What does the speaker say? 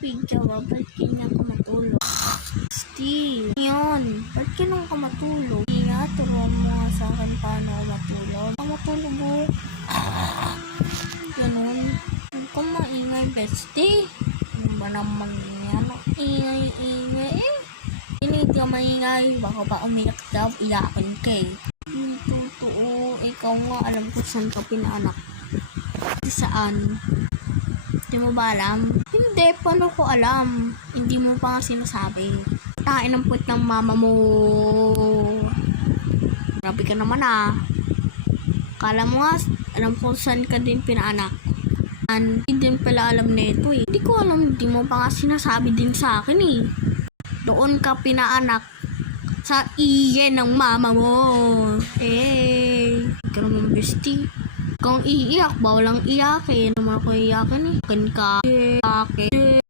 Pidya ba? Ba't ganyan ka matulog? Steve, yun. Ba't ganyan ka matulog? Hindi nga, turuan mo nga sa akin paano ako matulog. Ako matulog mo. Ganun. Huwag kang maingay, bestie. Ano ba naman yan? Ingay eh. Hindi ka maingay. Baka ba umiyak daw, iyakin ka eh. Totoo. Ikaw nga, alam ko saan ka pinaanak. Saan? Hindi mo ba alam? Hindi, paano ko alam? Hindi mo pa nga sinasabi. Tain ang puwet ng mama mo. Grabe ka naman ah. Kala mo nga, alam ko saan ka din pinaanak. Hindi din pala alam nito eh. Hindi ko alam, hindi mo pa nga sinasabi din sa akin eh. Doon ka pinaanak sa iye ng mama mo. Eh, ikaw naman bestie. Kung iiyak, bawal lang iyakin. Naman ako iyakin eh. Akin ka. Iyakin.